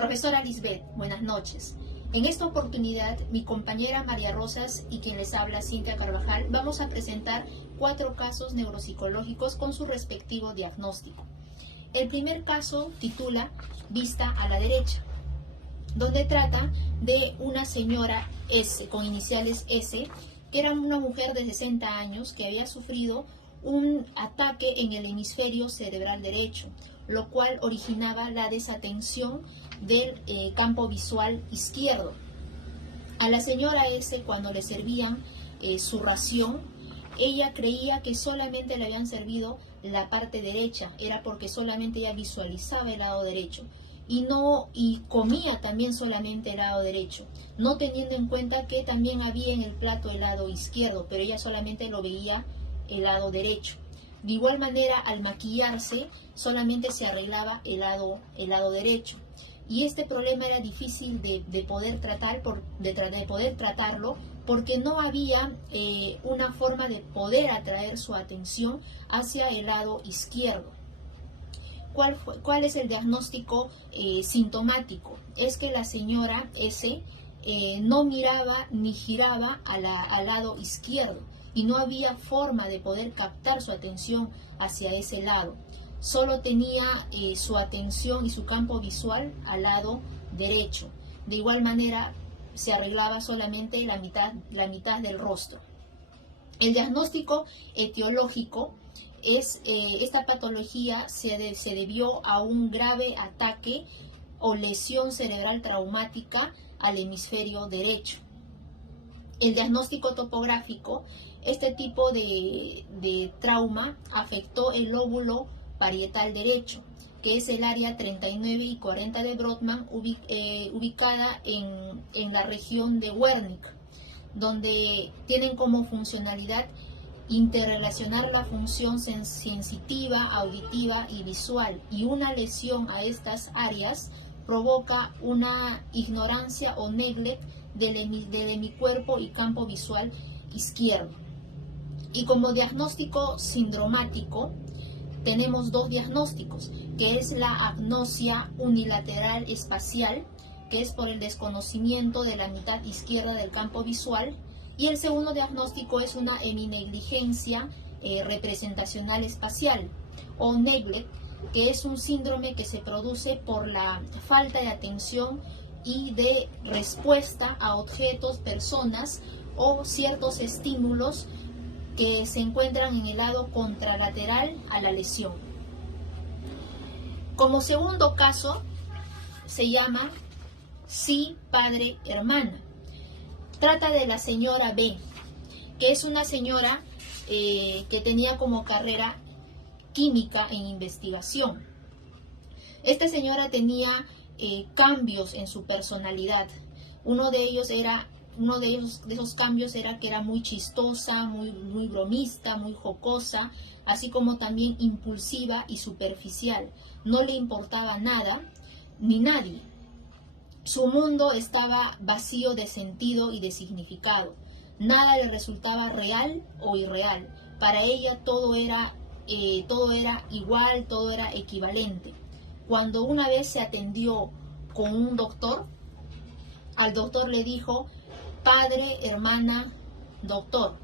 Profesora Lisbeth, buenas noches. En esta oportunidad, mi compañera María Rosas y quien les habla, Cintia Carvajal, vamos a presentar 4 casos neuropsicológicos con su respectivo diagnóstico. El primer caso titula Vista a la derecha, donde trata de una señora S, con iniciales S, que era una mujer de 60 años que había sufrido un ataque en el hemisferio cerebral derecho, lo cual originaba la desatención del campo visual izquierdo. A la señora S, cuando le servían su ración, ella creía que solamente le habían servido la parte derecha, era porque solamente ella visualizaba el lado derecho y comía también solamente el lado derecho, no teniendo en cuenta que también había en el plato el lado izquierdo, pero ella solamente lo veía el lado derecho. De igual manera, al maquillarse, solamente se arreglaba el lado derecho. Y este problema era difícil de poder tratarlo porque no había una forma de poder atraer su atención hacia el lado izquierdo. ¿Cuál es el diagnóstico sintomático? Es que la señora S no miraba ni giraba al lado izquierdo y no había forma de poder captar su atención hacia ese lado. Solo tenía su atención y su campo visual al lado derecho. De igual manera, se arreglaba solamente la mitad del rostro. El diagnóstico etiológico es esta patología se debió a un grave ataque o lesión cerebral traumática al hemisferio derecho. El diagnóstico topográfico, este tipo de trauma afectó el lóbulo parietal derecho, que es el área 39 y 40 de Brodmann, ubicada en la región de Wernicke, donde tienen como funcionalidad interrelacionar la función sensitiva, auditiva y visual, y una lesión a estas áreas provoca una ignorancia o neglect del hemicuerpo y campo visual izquierdo. Y como diagnóstico sindromático, tenemos 2 diagnósticos, que es la agnosia unilateral espacial, que es por el desconocimiento de la mitad izquierda del campo visual, y el segundo diagnóstico es una heminegligencia representacional espacial, o neglect, que es un síndrome que se produce por la falta de atención y de respuesta a objetos, personas o ciertos estímulos que se encuentran en el lado contralateral a la lesión. Como segundo caso, se llama Sí, padre, hermana. Trata de la señora B, que es una señora que tenía como carrera química en investigación. Esta señora tenía cambios en su personalidad. Uno de esos cambios era que era muy chistosa, muy bromista, muy jocosa, así como también impulsiva y superficial. No le importaba nada ni nadie. Su mundo estaba vacío de sentido y de significado. Nada le resultaba real o irreal. Para ella todo era igual, todo era equivalente. Cuando una vez se atendió con un doctor, al doctor le dijo padre, hermana, doctor.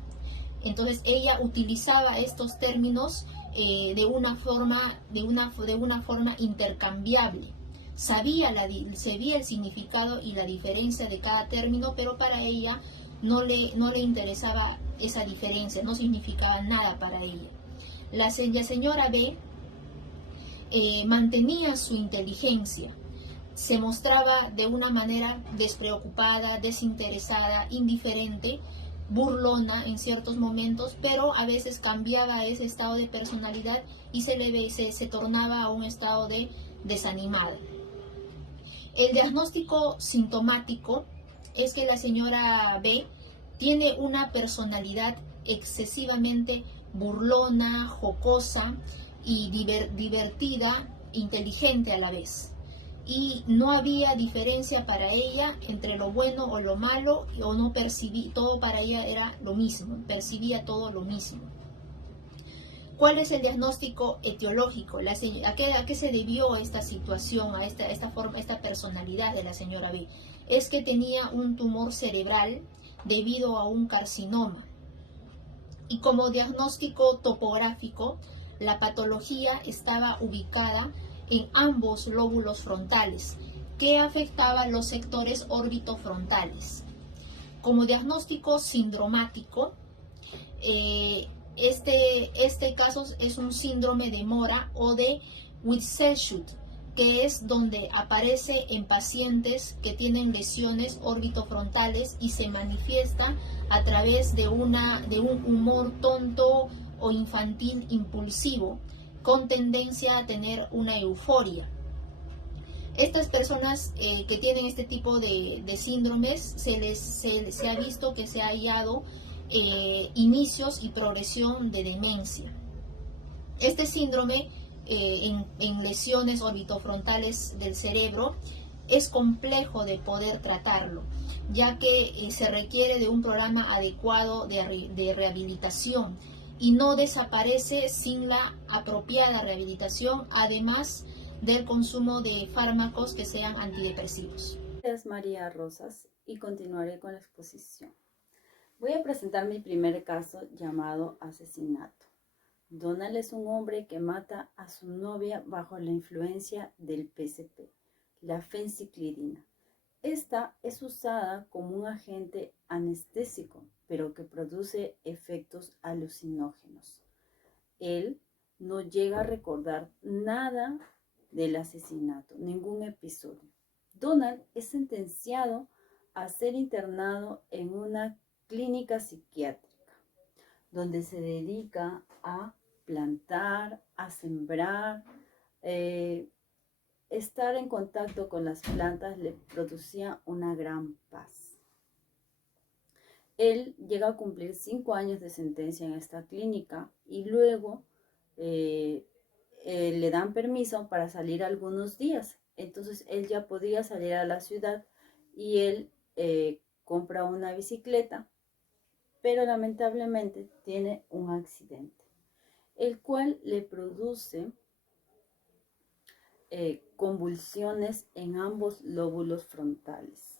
Entonces ella utilizaba estos términos de una forma intercambiable. Sabía el significado y la diferencia de cada término, pero para ella no le interesaba esa diferencia, no significaba nada para ella. La señora B mantenía su inteligencia, se mostraba de una manera despreocupada, desinteresada, indiferente, burlona en ciertos momentos, pero a veces cambiaba ese estado de personalidad y se tornaba a un estado de desanimada. El diagnóstico sintomático es que la señora B tiene una personalidad excesivamente burlona, jocosa y divertida, inteligente a la vez. Y no había diferencia para ella entre lo bueno o lo malo, o no percibía, todo para ella era lo mismo, percibía todo lo mismo. ¿Cuál es el diagnóstico etiológico? ¿A qué se debió esta situación, a esta forma, esta personalidad de la señora B? Es que tenía un tumor cerebral debido a un carcinoma. Y como diagnóstico topográfico, la patología estaba ubicada en ambos lóbulos frontales, que afectaba los sectores orbitofrontales. Como diagnóstico sindromático, este caso es un síndrome de Mora o de Whitselschut, que es donde aparece en pacientes que tienen lesiones orbitofrontales y se manifiesta a través de un humor tonto o infantil impulsivo, con tendencia a tener una euforia. Estas personas que tienen este tipo de síndromes, se ha visto que se ha hallado inicios y progresión de demencia. Este síndrome en lesiones orbitofrontales del cerebro es complejo de poder tratarlo, ya que se requiere de un programa adecuado de rehabilitación y no desaparece sin la apropiada rehabilitación, además del consumo de fármacos que sean antidepresivos. Es María Rosas y continuaré con la exposición. Voy a presentar mi primer caso llamado asesinato. Donald es un hombre que mata a su novia bajo la influencia del PCP, la fenciclidina. Esta es usada como un agente anestésico, pero que produce efectos alucinógenos. Él no llega a recordar nada del asesinato, ningún episodio. Donald es sentenciado a ser internado en una clínica psiquiátrica, donde se dedica a plantar, a sembrar, estar en contacto con las plantas le producía una gran paz. Él llega a cumplir 5 años de sentencia en esta clínica y luego le dan permiso para salir algunos días. Entonces él ya podía salir a la ciudad y él compra una bicicleta, pero lamentablemente tiene un accidente, el cual le produce convulsiones en ambos lóbulos frontales.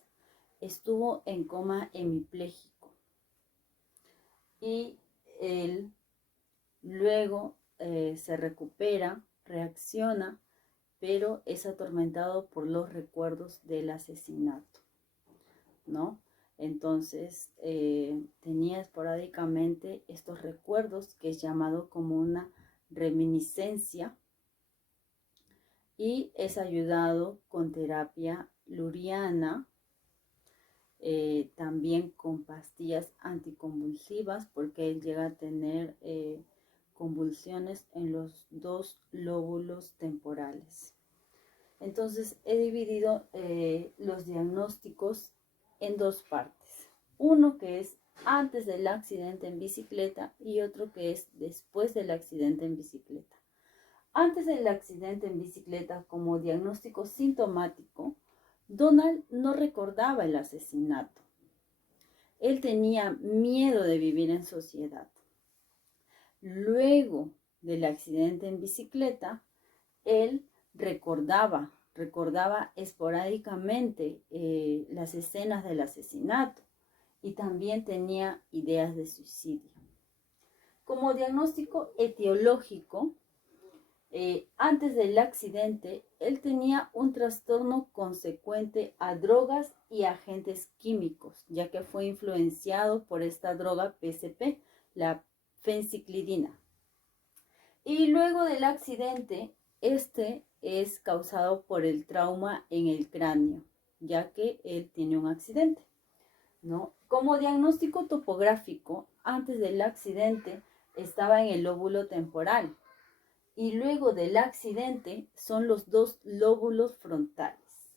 Estuvo en coma hemipléjico y él luego se recupera, reacciona, pero es atormentado por los recuerdos del asesinato, ¿no? Entonces tenía esporádicamente estos recuerdos, que es llamado como una reminiscencia, y es ayudado con terapia luriana, también con pastillas anticonvulsivas, porque él llega a tener convulsiones en los 2 lóbulos temporales. Entonces he dividido los diagnósticos en 2 partes. Uno que es antes del accidente en bicicleta y otro que es después del accidente en bicicleta. Antes del accidente en bicicleta, como diagnóstico sintomático, Donald no recordaba el asesinato. Él tenía miedo de vivir en sociedad. Luego del accidente en bicicleta, él recordaba esporádicamente las escenas del asesinato y también tenía ideas de suicidio. Como diagnóstico etiológico, antes del accidente, él tenía un trastorno consecuente a drogas y agentes químicos, ya que fue influenciado por esta droga PCP, la fenciclidina. Y luego del accidente, este es causado por el trauma en el cráneo, ya que él tiene un accidente, ¿no? Como diagnóstico topográfico, antes del accidente estaba en el lóbulo temporal y luego del accidente son los 2 lóbulos frontales.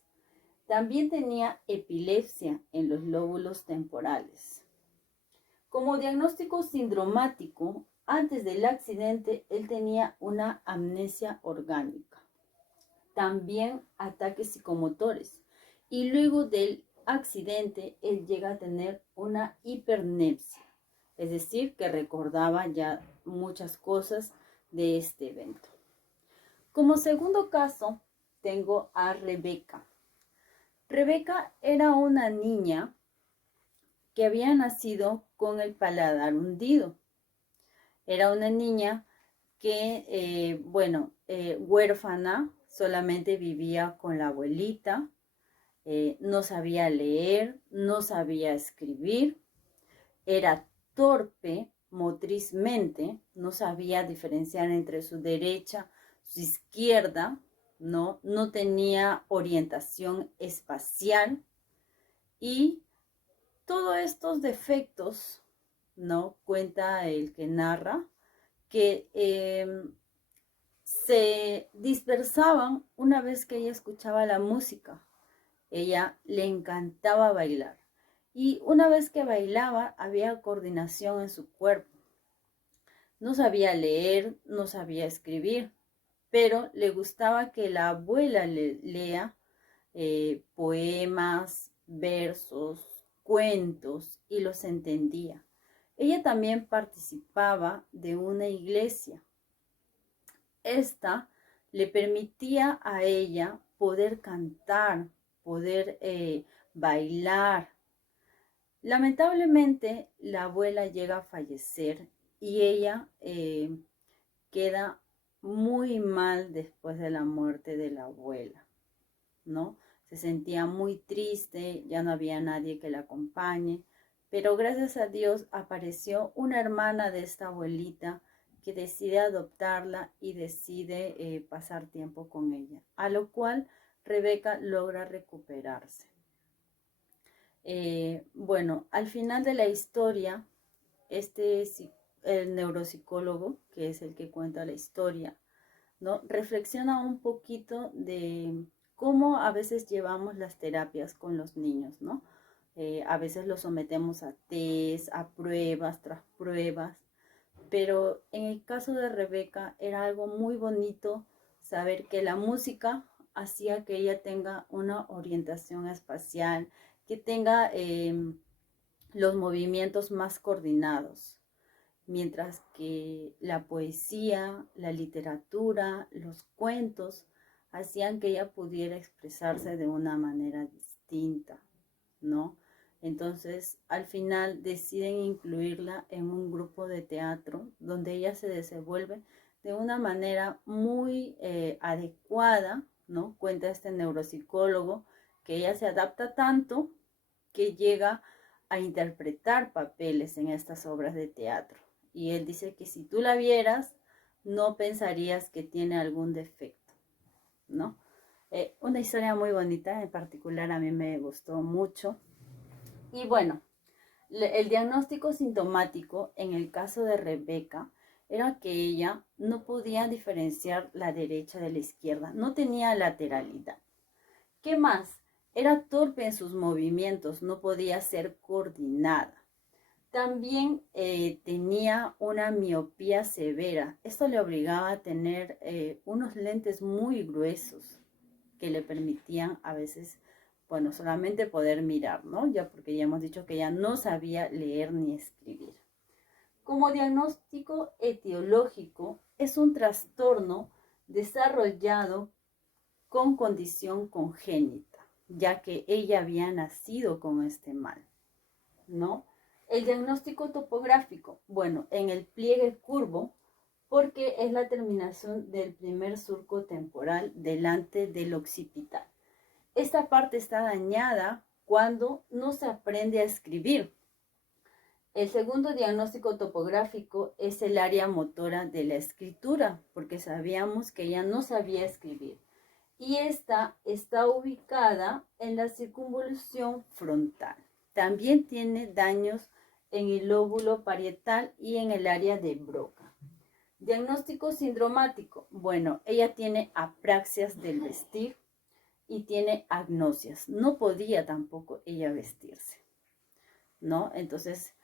También tenía epilepsia en los lóbulos temporales. Como diagnóstico sindromático, antes del accidente, él tenía una amnesia orgánica, también ataques psicomotores. Y luego del accidente, él llega a tener una hipernepsia, es decir, que recordaba ya muchas cosas de este evento. Como segundo caso, tengo a Rebeca. Rebeca era una niña que había nacido con el paladar hundido. Era una niña que, huérfana, solamente vivía con la abuelita, no sabía leer, no sabía escribir, era torpe motrizmente, no sabía diferenciar entre su derecha, su izquierda, no tenía orientación espacial y todos estos defectos, ¿no? Cuenta el que narra que se dispersaban una vez que ella escuchaba la música. Ella le encantaba bailar y una vez que bailaba había coordinación en su cuerpo. No sabía leer, no sabía escribir, pero le gustaba que la abuela le lea poemas, versos, cuentos y los entendía. Ella también participaba de una iglesia. Esta le permitía a ella poder cantar, poder bailar. Lamentablemente, la abuela llega a fallecer y ella queda muy mal después de la muerte de la abuela, ¿no? Se sentía muy triste, ya no había nadie que la acompañe, pero gracias a Dios apareció una hermana de esta abuelita que decide adoptarla y decide pasar tiempo con ella, a lo cual Rebeca logra recuperarse. Al final de la historia, el neuropsicólogo, que es el que cuenta la historia, ¿no? Reflexiona un poquito de cómo a veces llevamos las terapias con los niños, ¿no? A veces los sometemos a test, a pruebas tras pruebas, pero en el caso de Rebeca era algo muy bonito saber que la música hacía que ella tenga una orientación espacial, que tenga los movimientos más coordinados, mientras que la poesía, la literatura, los cuentos hacían que ella pudiera expresarse de una manera distinta, ¿no? Entonces, al final deciden incluirla en un grupo de teatro donde ella se desenvuelve de una manera muy adecuada, ¿no? Cuenta este neuropsicólogo que ella se adapta tanto que llega a interpretar papeles en estas obras de teatro. Y él dice que si tú la vieras, no pensarías que tiene algún defecto, ¿no? Una historia muy bonita, en particular a mí me gustó mucho. Y bueno, el diagnóstico sintomático en el caso de Rebeca era que ella no podía diferenciar la derecha de la izquierda, no tenía lateralidad. ¿Qué más? Era torpe en sus movimientos, no podía ser coordinada. También tenía una miopía severa. Esto le obligaba a tener unos lentes muy gruesos que le permitían a veces, solamente poder mirar, ¿no? Ya porque ya hemos dicho que ella no sabía leer ni escribir. Como diagnóstico etiológico, es un trastorno desarrollado con condición congénita, ya que ella había nacido con este mal, ¿no? El diagnóstico topográfico, en el pliegue curvo, porque es la terminación del primer surco temporal delante del occipital. Esta parte está dañada cuando no se aprende a escribir. El segundo diagnóstico topográfico es el área motora de la escritura, porque sabíamos que ella no sabía escribir. Y esta está ubicada en la circunvolución frontal. También tiene daños en el lóbulo parietal y en el área de Broca. Diagnóstico sindromático. Ella tiene apraxias del vestir y tiene agnosias. No podía tampoco ella vestirse, ¿no? Entonces,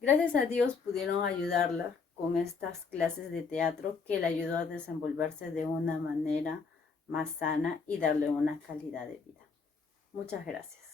gracias a Dios pudieron ayudarla con estas clases de teatro que le ayudó a desenvolverse de una manera más sana y darle una calidad de vida. Muchas gracias.